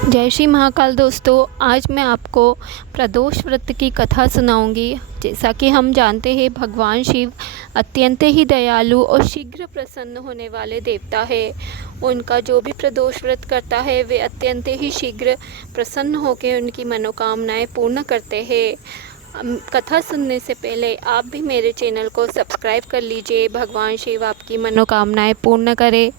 जय श्री महाकाल दोस्तों, आज मैं आपको प्रदोष व्रत की कथा सुनाऊंगी। जैसा कि हम जानते हैं, भगवान शिव अत्यंत ही दयालु और शीघ्र प्रसन्न होने वाले देवता है। उनका जो भी प्रदोष व्रत करता है वे अत्यंत ही शीघ्र प्रसन्न होकर उनकी मनोकामनाएं पूर्ण करते हैं। कथा सुनने से पहले आप भी मेरे चैनल को सब्सक्राइब कर लीजिए। भगवान शिव आपकी मनोकामनाएं पूर्ण करे।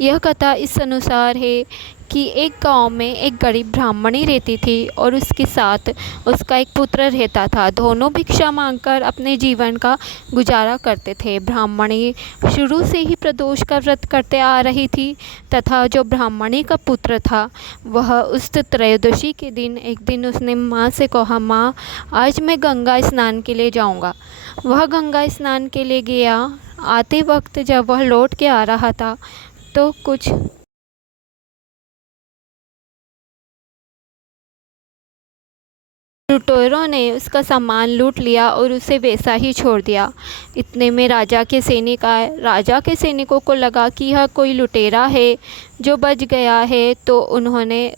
यह कथा इस अनुसार है कि एक गांव में एक गरीब ब्राह्मणी रहती थी और उसके साथ उसका एक पुत्र रहता था। दोनों भिक्षा मांगकर अपने जीवन का गुजारा करते थे। ब्राह्मणी शुरू से ही प्रदोष का व्रत करते आ रही थी तथा जो ब्राह्मणी का पुत्र था वह उस त्रयोदशी के दिन एक दिन उसने माँ से कहा, माँ आज मैं गंगा स्नान के लिए जाऊँगा। वह गंगा स्नान के लिए गया। आते वक्त जब वह लौट के आ रहा था तो कुछ लुटेरों ने उसका सामान लूट लिया और उसे वैसा ही छोड़ दिया। इतने में राजा के सैनिक आए। राजा के सैनिकों को लगा कि यह कोई लुटेरा है जो बच गया है, तो उन्होंने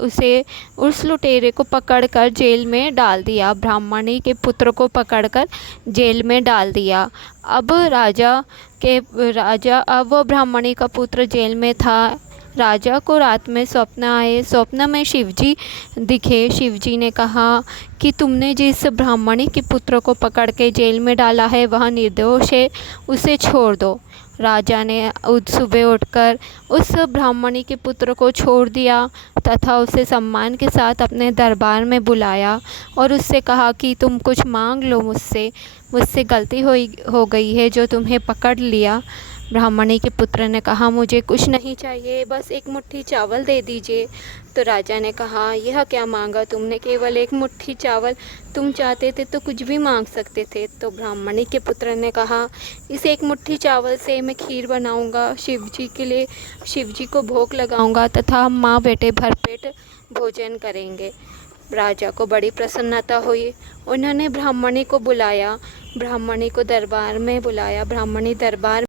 उस लुटेरे को पकड़कर जेल में डाल दिया। ब्राह्मणी के पुत्र को पकड़कर जेल में डाल दिया। अब वो ब्राह्मणी का पुत्र जेल में था। राजा को रात में स्वप्न आए। स्वप्न में शिवजी दिखे। शिवजी ने कहा कि तुमने जिस ब्राह्मणी के पुत्र को पकड़ के जेल में डाला है वह निर्दोष है, उसे छोड़ दो। राजा ने सुबह उठकर उस ब्राह्मणी के पुत्र को छोड़ दिया तथा उसे सम्मान के साथ अपने दरबार में बुलाया और उससे कहा कि तुम कुछ मांग लो मुझसे गलती हो गई है जो तुम्हें पकड़ लिया। ब्राह्मणी के पुत्र ने कहा, मुझे कुछ नहीं चाहिए, बस एक मुट्ठी चावल दे दीजिए। तो राजा ने कहा, यह क्या मांगा तुमने, केवल एक मुट्ठी चावल? तुम चाहते थे तो कुछ भी मांग सकते थे। तो ब्राह्मणी के पुत्र ने कहा, इस एक मुट्ठी चावल से मैं खीर बनाऊंगा, शिवजी के लिए शिवजी को भोग लगाऊंगा तथा हम माँ बेटे भरपेट भोजन करेंगे। राजा को बड़ी प्रसन्नता हुई। उन्होंने ब्राह्मणी को बुलाया। ब्राह्मणी को दरबार में बुलाया। ब्राह्मणी दरबार